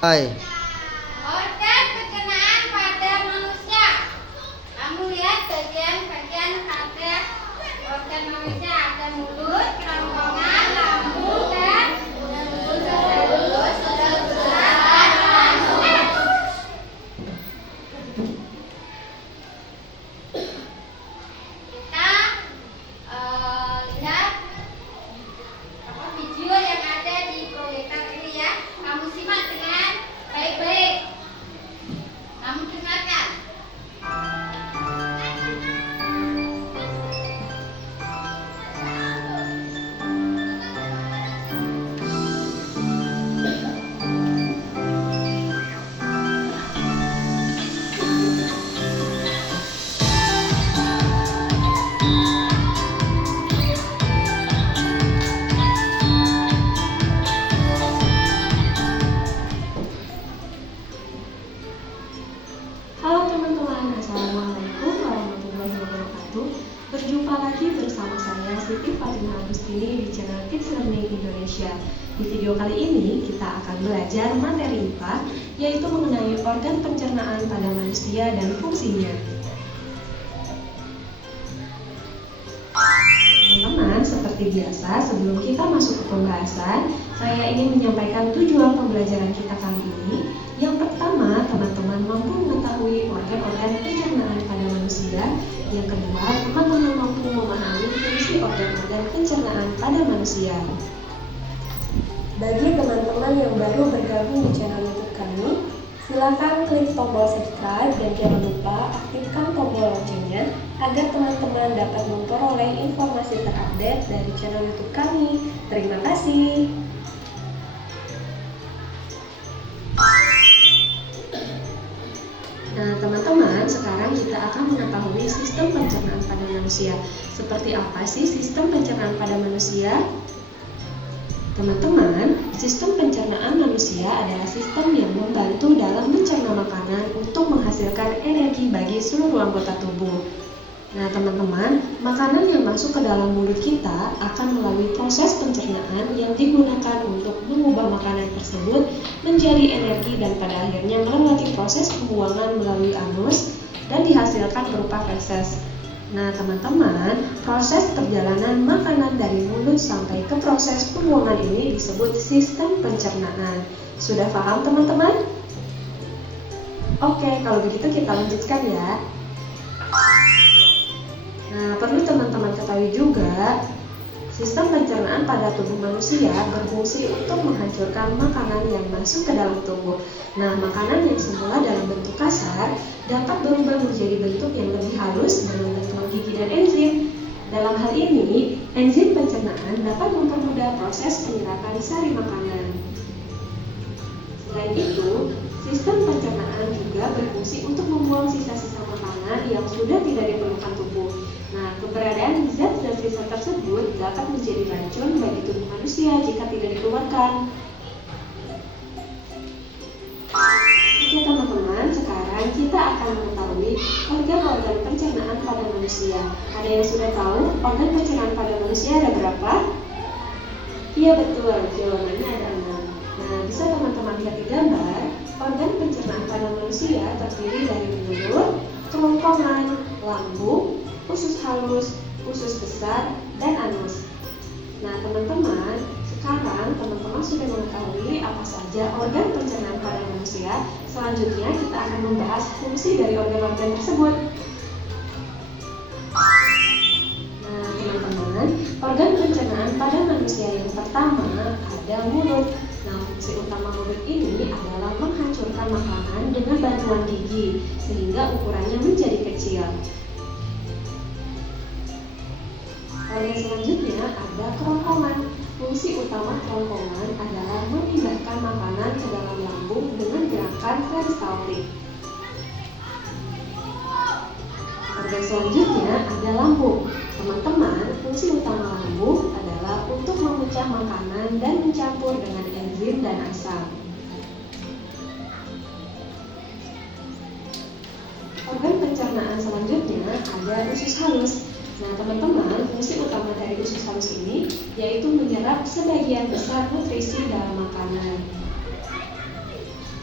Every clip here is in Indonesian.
Hai. Organ pencernaan pada manusia. Kamu lihat bagian-bagian pada organ manusia, ada mulut, kerongkongan, lambung, dan usus, dan ranum. Kita lihat video yang ada di proyektor ini ya. Kamu simak dengan baik-baik. Kamu dengarkan. Halo teman-teman, Assalamualaikum warahmatullahi wabarakatuh. Berjumpa lagi bersama saya Siti Fatimah Agustini di channel Kids Learning Indonesia. Di video kali ini kita akan belajar materi IPA, yaitu mengenai organ pencernaan pada manusia dan fungsinya. Teman-teman, seperti biasa sebelum kita masuk ke pembahasan, saya ingin menyampaikan tujuan pembelajaran kita kali ini. Yang pertama, teman-teman mampu mengetahui organ-organ pencernaan pada manusia. Yang kedua, teman-teman mampu memahami fungsi organ organ-organ pencernaan pada manusia. Bagi teman-teman yang baru bergabung di channel YouTube kami, silakan klik tombol subscribe dan jangan lupa aktifkan tombol loncengnya agar teman-teman dapat memperoleh informasi terupdate dari channel YouTube kami. Terima kasih. Nah, teman-teman, sekarang kita akan mengetahui sistem pencernaan pada manusia. Seperti apa sih sistem pencernaan pada manusia? Teman-teman, sistem pencernaan manusia adalah sistem yang membantu dalam mencerna makanan untuk menghasilkan energi bagi seluruh anggota tubuh. Nah, teman-teman, makanan yang masuk ke dalam mulut kita akan melalui proses pencernaan yang digunakan untuk mengubah makanan tersebut menjadi energi dan pada akhirnya melewati proses pembuangan melalui anus dan dihasilkan berupa feses. Nah, teman-teman, proses perjalanan makanan dari mulut sampai ke proses pembuangan ini disebut sistem pencernaan. Sudah paham, teman-teman? Oke, kalau begitu kita lanjutkan ya. Nah, perlu teman-teman ketahui juga, sistem pencernaan pada tubuh manusia berfungsi untuk menghancurkan makanan yang masuk ke dalam tubuh. Nah, makanan yang semula dalam bentuk kasar dapat berubah menjadi bentuk yang lebih halus dengan bantuan gigi dan enzim. Dalam hal ini, enzim pencernaan dapat mempermudah proses penyerapan sari makanan. Selain itu, sistem pencernaan juga berfungsi untuk membuang sisa-sisa makanan yang sudah tidak diperlukan tubuh. Nah, keberadaan zat dan sisa tersebut dapat menjadi racun bagi tubuh manusia jika tidak dikeluarkan. Oke teman-teman, sekarang kita akan mengetahui organ-organ pencernaan pada manusia. Ada yang sudah tahu organ pencernaan pada manusia ada berapa? Iya betul, jawabannya ada 6. Nah, bisa teman-teman lihat di gambar, organ pencernaan pada manusia terdiri dari mulut, kerongkongan, lambung, usus halus, usus besar, dan anus. Nah, teman-teman, sekarang teman-teman sudah mengetahui apa saja organ pencernaan pada manusia. Selanjutnya kita akan membahas fungsi dari organ-organ tersebut. Nah, teman-teman, organ pencernaan pada manusia yang pertama ada mulut. Nah, fungsi utama mulut ini adalah menghancurkan makanan dengan bantuan gigi sehingga ukurannya menjadi kecil. Organ selanjutnya ada kerongkongan. Fungsi utama kerongkongan adalah memindahkan makanan ke dalam lambung dengan gerakan peristaltik. Organ selanjutnya ada lambung. Teman-teman, fungsi utama lambung adalah untuk memecah makanan dan mencampur dengan enzim dan asam. Organ pencernaan selanjutnya ada usus halus. Nah, teman-teman, fungsi utama dari usus halus ini yaitu menyerap sebagian besar nutrisi dalam makanan.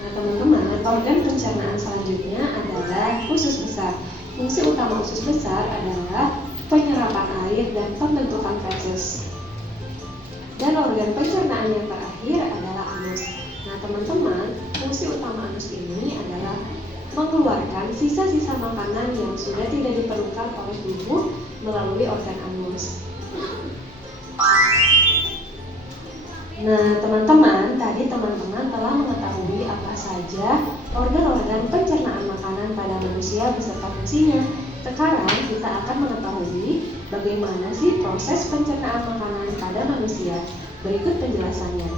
Nah, teman-teman, organ pencernaan selanjutnya adalah usus besar. Fungsi utama usus besar adalah penyerapan air dan pembentukan feses. Dan organ pencernaan yang terakhir adalah anus. Nah, teman-teman, fungsi utama anus ini adalah mengeluarkan sisa-sisa makanan yang sudah tidak diperlukan oleh tubuh melalui organ anus. Nah, teman-teman, tadi teman-teman telah mengetahui apa saja organ-organ pencernaan makanan pada manusia beserta fungsinya. Sekarang kita akan mengetahui bagaimana sih proses pencernaan makanan pada manusia. Berikut penjelasannya.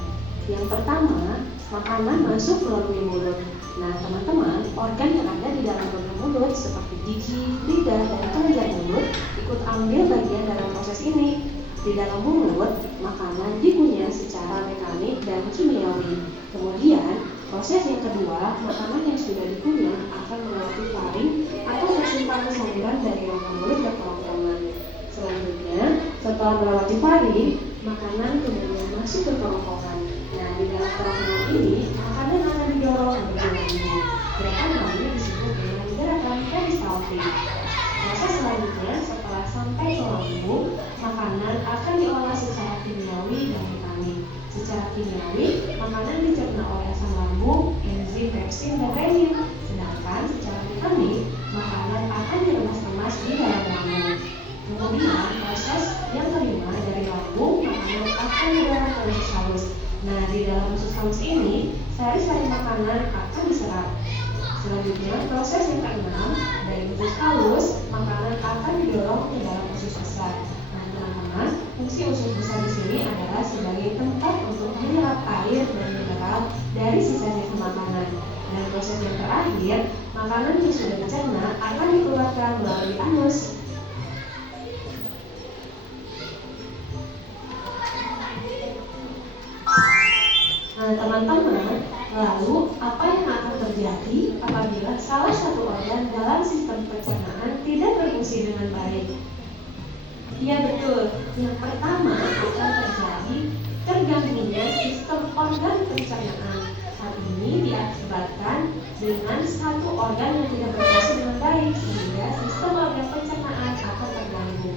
Yang pertama, makanan masuk melalui mulut. Nah, teman-teman, organ yang ada di dalam rongga mulut seperti gigi, lidah, dan kelenjar mulut ikut ambil bagian dalam proses ini. Di dalam mulut, makanan dikunyah secara mekanik dan kimiawi. Kemudian, proses yang kedua, makanan yang sudah dikunyah akan melewati faring atau persimpangan saluran dari rongga mulut ke kerongkongan. Selanjutnya, setelah melewati faring, makanan kemudian masuk ke kerongkongan. Nah, di dalam kerongkongan ini, makanan akan didorong ke bagian lambung. Gerakan ini disebut dengan gerakan peristaltik. Proses selanjutnya, setelah sampai ke lambung, makanan akan diolah secara kimiawi dan mekanik. Secara kimiawi, makanan dicerna oleh asam lambung, enzim, pepsin, dan renin. Sedangkan secara mekanik, makanan akan diremas-remas di dalam lambung. Kemudian, proses yang kelima usus halus. Nah, di dalam usus halus ini, sari-sari makanan akan diserap. Selanjutnya, proses yang keenam, dari usus halus, makanan akan didorong ke dalam usus besar. Nah, teman-teman, fungsi usus besar di sini adalah sebagai tempat untuk menyerap air dan mineral dari sisa-sisa makanan. Dan proses yang terakhir, makanan yang sudah dicerna akan dikeluarkan melalui anus. Nah, teman-teman, lalu apa yang akan terjadi apabila salah satu organ dalam sistem pencernaan tidak berfungsi dengan baik? Ya betul, yang pertama akan terjadi terganggunya sistem organ pencernaan. Hal ini diakibatkan dengan satu organ yang tidak berfungsi dengan baik, sehingga sistem organ pencernaan akan terganggu.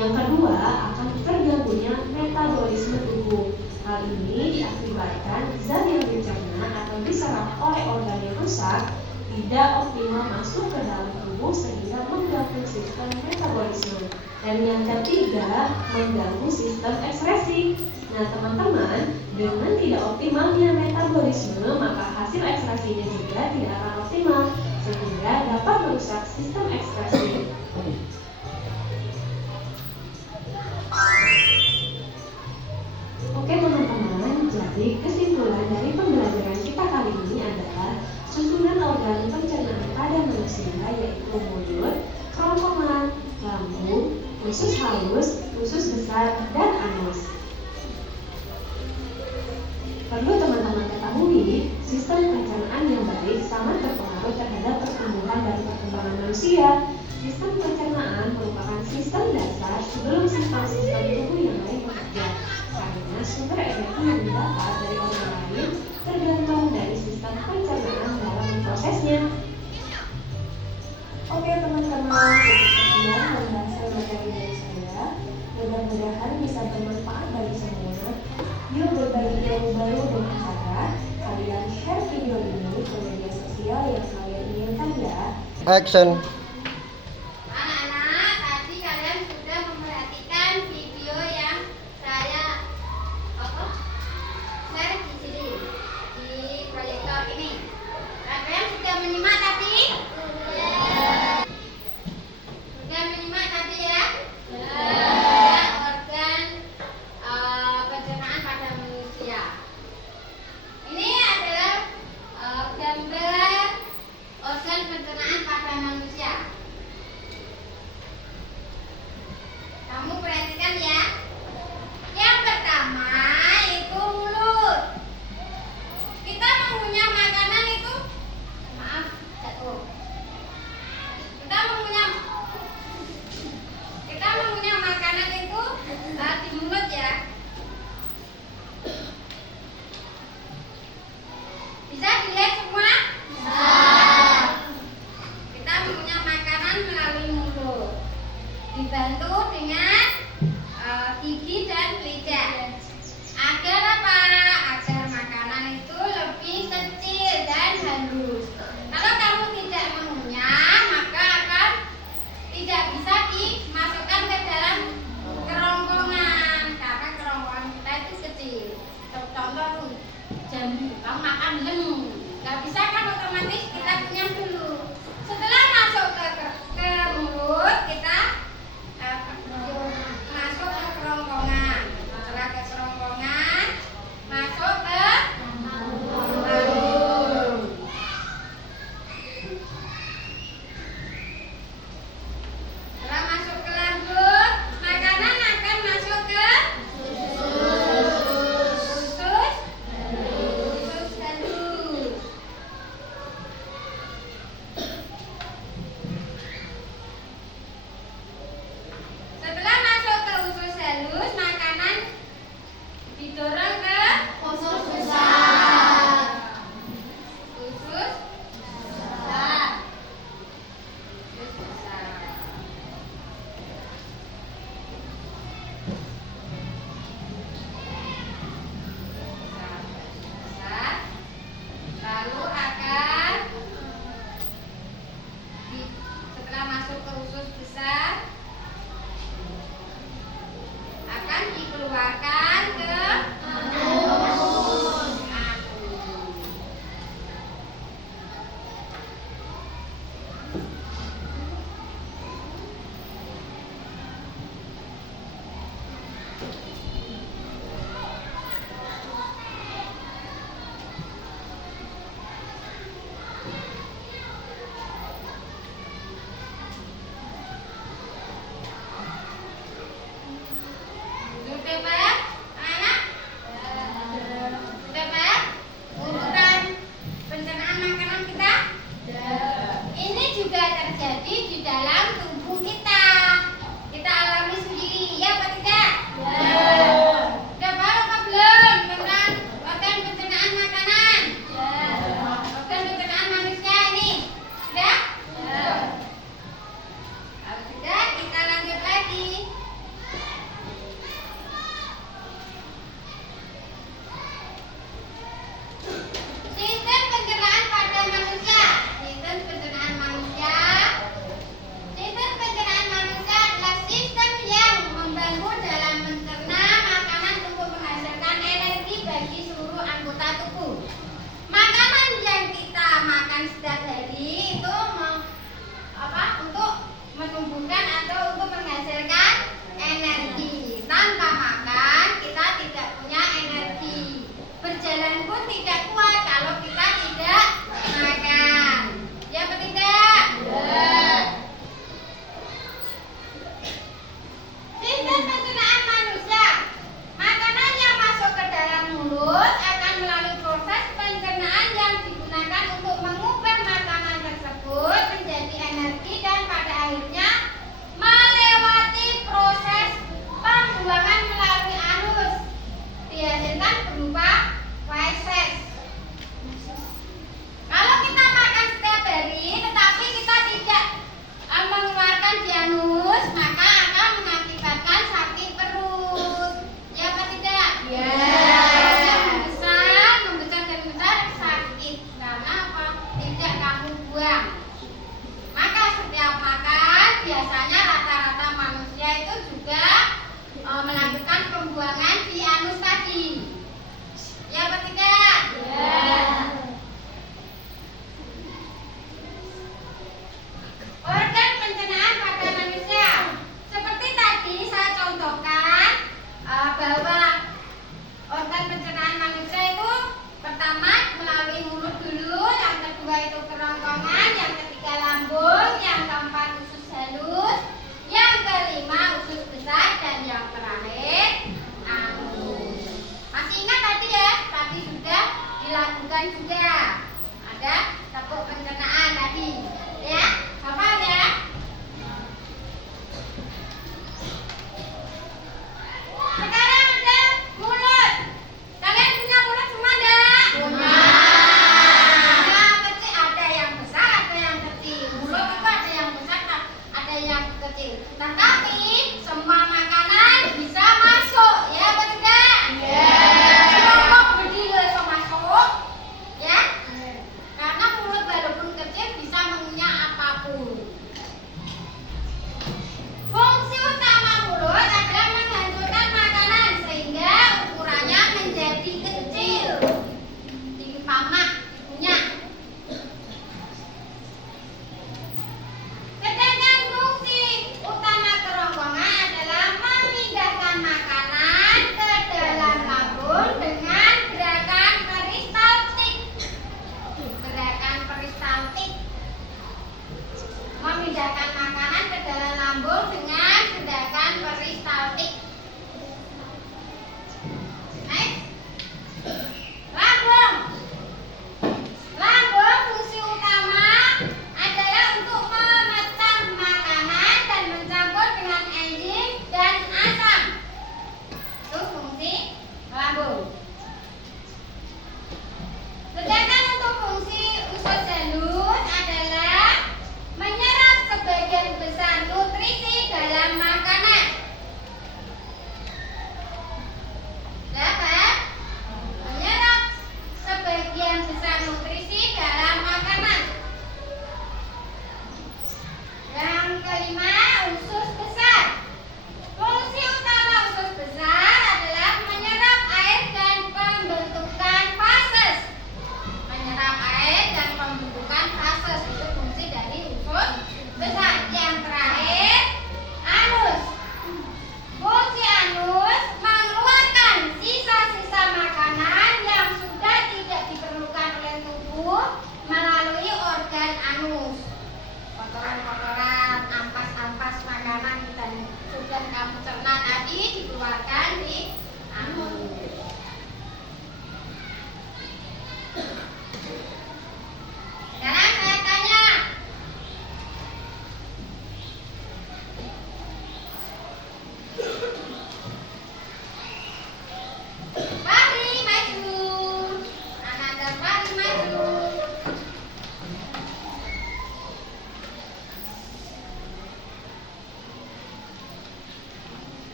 Yang kedua akan terganggunya metabolisme tubuh. Hal ini diakibatkan zat yang dicerna atau diserap oleh organ yang rusak tidak optimal masuk ke dalam tubuh sehingga mengganggu sistem metabolisme. Dan yang ketiga, mengganggu sistem ekskresi. Nah, teman-teman, dengan tidak optimalnya metabolisme, maka hasil ekskresinya juga tidak akan optimal sehingga dapat merusak sistem ekskresi. Oke teman-teman, jadi kesimpulan dari pembelajaran kita kali ini adalah susunan organ pencernaan pada manusia yaitu mulut, kerongkongan, lambung, usus halus, usus besar, dan anus. Perlu teman-teman ketahui, sistem pencernaan yang baik sangat berpengaruh terhadap pertumbuhan dan perkembangan manusia. Sistem pencernaan merupakan sistem dasar sebelum sistem-sistem tubuh yang lain bekerja. Karena sumber energi yang didapat dari organ lain tergantung dari sistem pencernaan dalam memprosesnya. Oke teman-teman, sekian pembahasan materi dari saya. Mudah-mudahan bisa bermanfaat bagi semua. Yuk berbagi ilmu baru dengan cara kalian share video ini ke media sosial yang kalian inginkan ya. Action. Anak-anak, tadi kalian sudah memperhatikan video yang saya share di sini di proyektor ini. Kalian sudah menyimak tadi? Sudah menyimak tadi ya? Organ pencernaan pada manusia. Ini adalah gambar organ pencernaan pada manusia. Kamu perhatikan ya. Yang pertama itu mulut. Kita mengunyah makanan itu, maaf, jatuh. Kita mengunyah makanan itu di mulut ya. Bisa dilihat semua? Kita mengunyah makanan melalui mulut, dibantu dengan gigi dan lidah. Agar apa? Agar makanan itu lebih kecil dan halus. Kalau kamu tidak mengunyah, maka akan tidak bisa dimasukkan ke dalam kerongkongan karena kerongkongan kita itu kecil. Contoh tuh, jambu, kamu makan nggak bisa kan otomatis kita kunyah dulu. Setelah masuk ke mulut, kita masuk ke kerongkongan. Setelah ke kerongkongan, masuk ke lambung. Setelah masuk ke lambung, makanan akan masuk ke usus halus.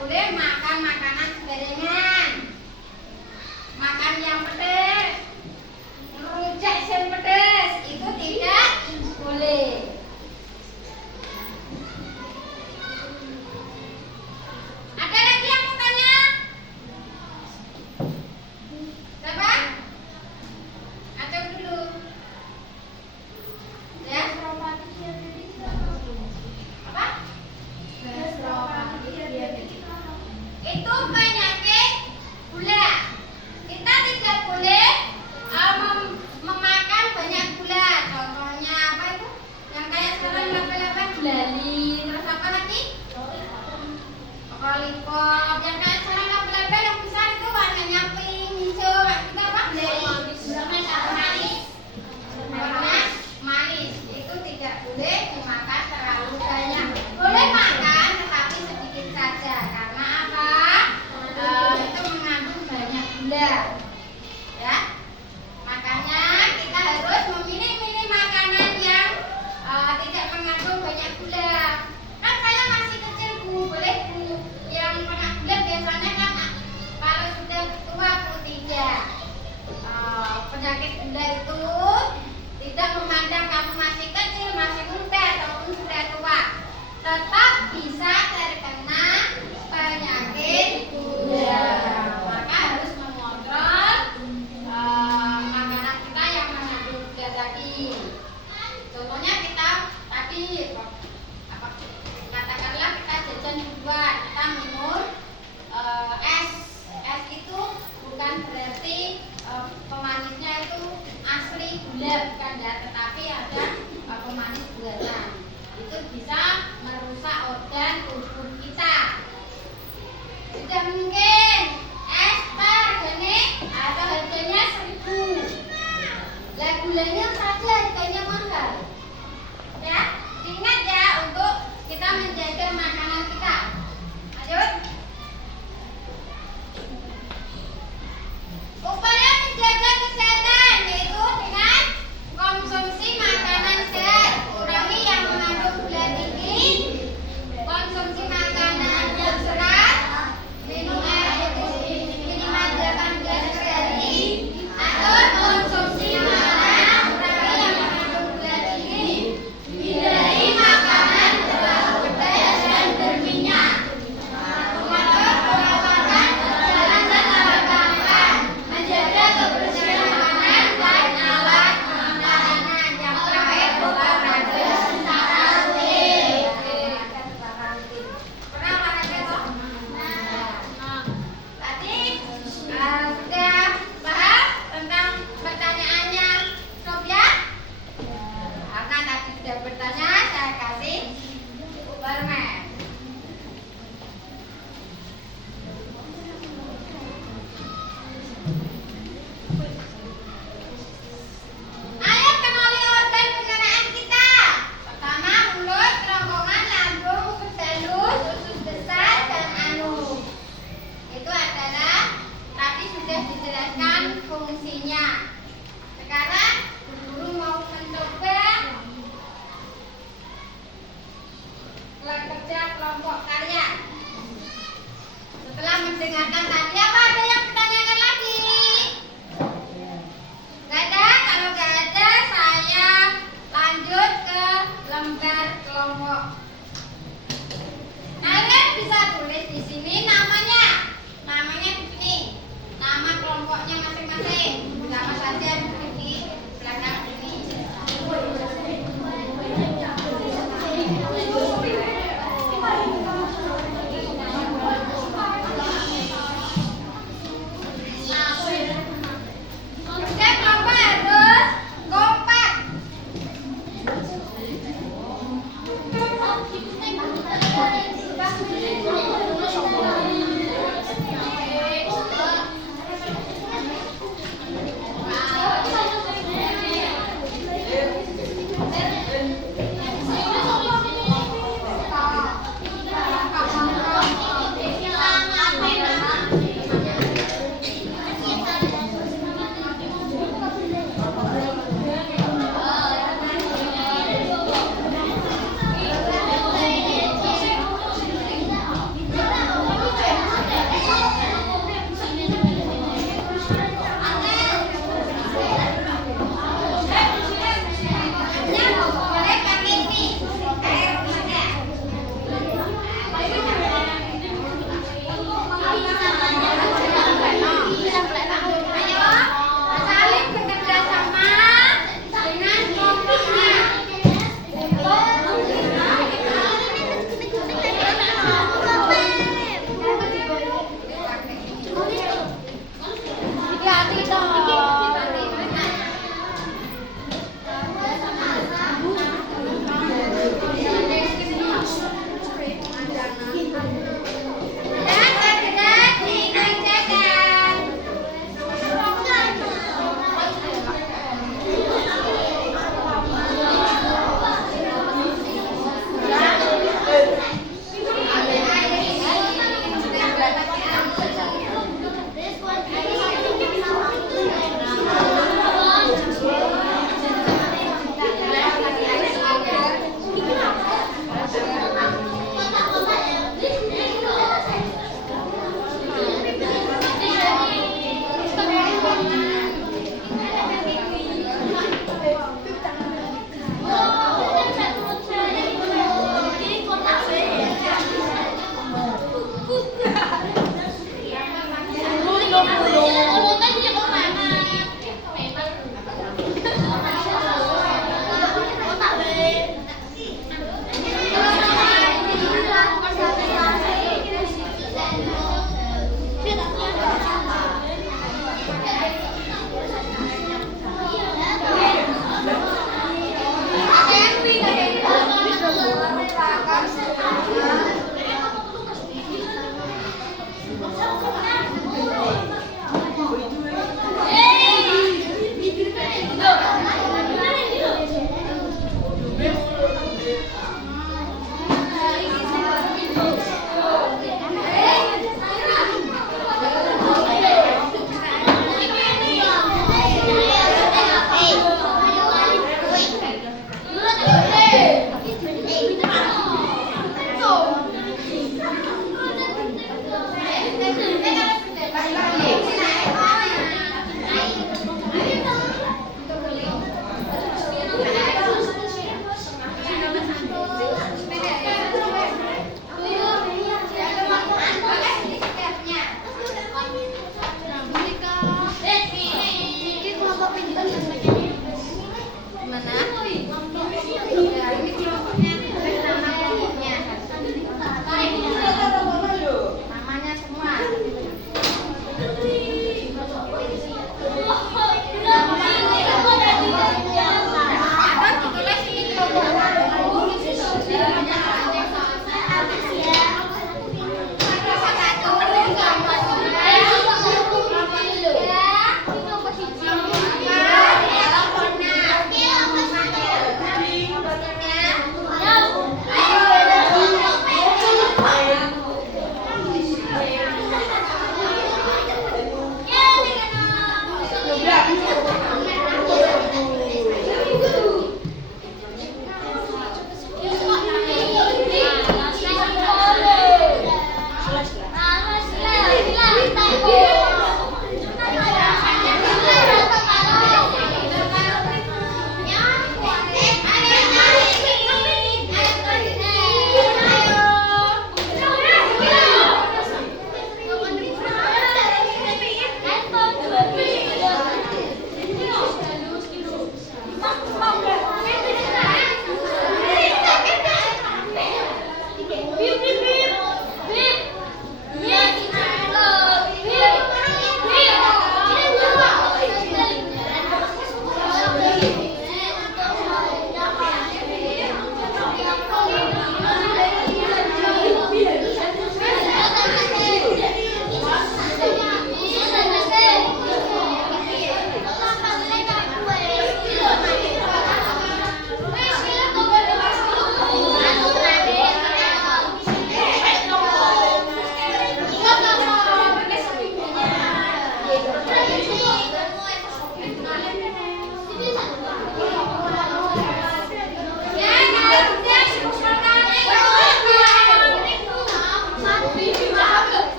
boleh makan makanan sembarangan. Makan yang pedas, rujak yang pedas itu tidak boleh. Ada lagi yang mau tanya? Siapa? Acung dulu. Ya. Apa? Itu penyakit gula. Kita tidak boleh memakan banyak gula. Contohnya apa itu? Yang kayak sekarang laba-laba gulali. Terus apa lagi? Lollipop. Yang kayak sekarang laba-laba yang besar itu warnanya pink, hijau. Itu apa? Gulali. Warna manis. Warna manis. Itu tidak boleh dimakan terlalu banyak. Boleh makan tetapi sedikit saja. Karena apa? Itu mengandung banyak gula. Ya. Makanya kita harus memilih-milih makanan yang tidak mengandung banyak gula. Kan saya masih kecil Bu, boleh Bu. Yang banyak gula biasanya kan kalau sudah tua Bu tidak. Penyakit gula itu tidak memandang kamu masih kecil, masih muda ataupun sudah tua. Tetap bisa terkena penyakit gula. Maka harus mengontrol makanan kita yang mengandung gula tadi. Contohnya kita tadi katakanlah kita jajan duluan, kita minum es. Es itu bukan berarti pemanisnya itu asli gula, bukan ya, tetapi ada pemanis buatan. Itu bisa merusak organ tubuh kita. Tidak mungkin es harganya atau harganya 1.000. Lah gulanya saja harganya mahal. Ya, diingat ya untuk kita menjaga makanan kita. Lanjut. Upaya menjaga kesehatan yaitu dengan konsumsi makanan sehat, kurangi yang mengandung gula tinggi, konsumsi makanan yang serat, minum air putih minimal 8 gelas per hari, atau konsumsi makanan kurangi yang mengandung gula tinggi, hindari makanan terlalu pedas dan berminyak. Mengatur pola makan, jalan dan olahraga, menjaga kebersihan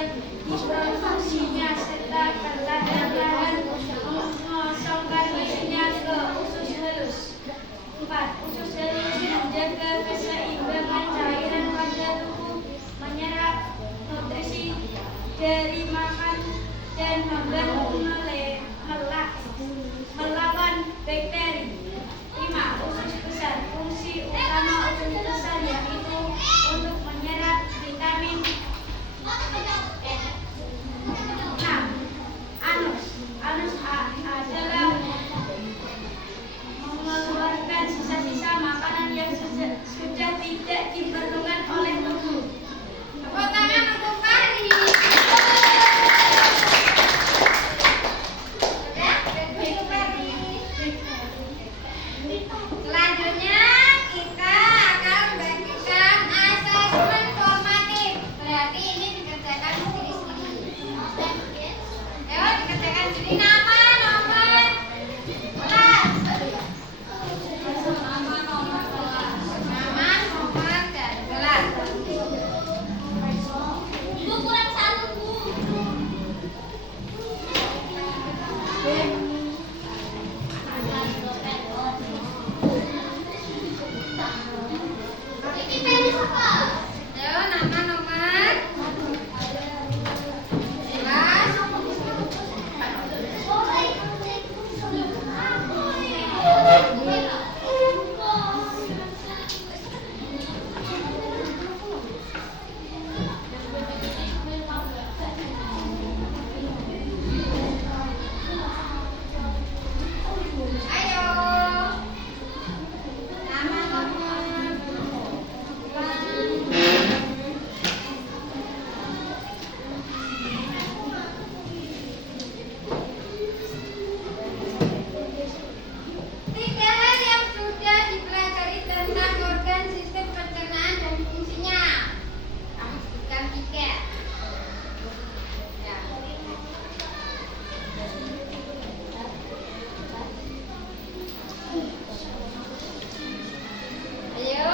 yang diproduksinya serta perlahan-lahan mengosongkan isinya ke usus halus. 4. Usus halus menjaga keseimbangan cairan pada tubuh, menyerap nutrisi dari makan dan membantu melawan bakteri. 5. Usus besar. Fungsi utama usus besar yaitu untuk menyerap vitamin. 6. Anus. Anus adalah mengeluarkan sisa-sisa makanan yang sudah tidak diperlukan oleh tubuh. Tepuk tangan untuk Fahri. Selanjutnya kita akan membagikan asesmen formatif. Berarti ini dikerjakan sendiri-sendiri. Ayo dikerjakan sendiri. Nama, nomor, kelas. Nama, nomor, dan kelas. Ibu kurang 1, Bu. Ayo nama, nomor, kelas. Ayo nama, nomor, kelas. Tiga hal yang sudah dipelajari tentang organ sistem pencernaan dan fungsinya. Kamu sebutkan 3. Ya. Ayo.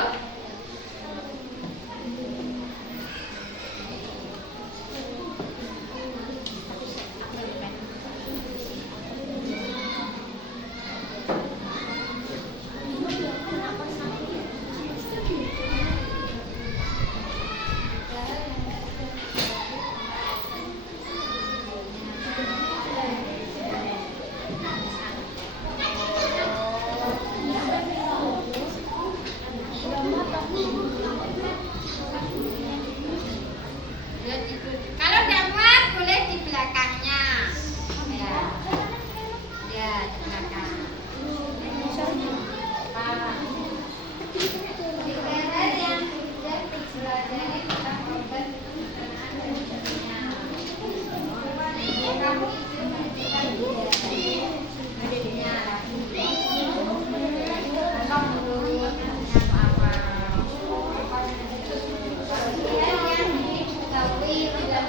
Kalau tidak muat boleh di belakangnya. Ya, ya di belakang. Tiga hal yang sudah dipelajari tentang organ pencernaan dan fungsinya. Kamu itu menentukan adanya. Kamu dulu apa? Yang diketahui dalam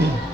Hmm.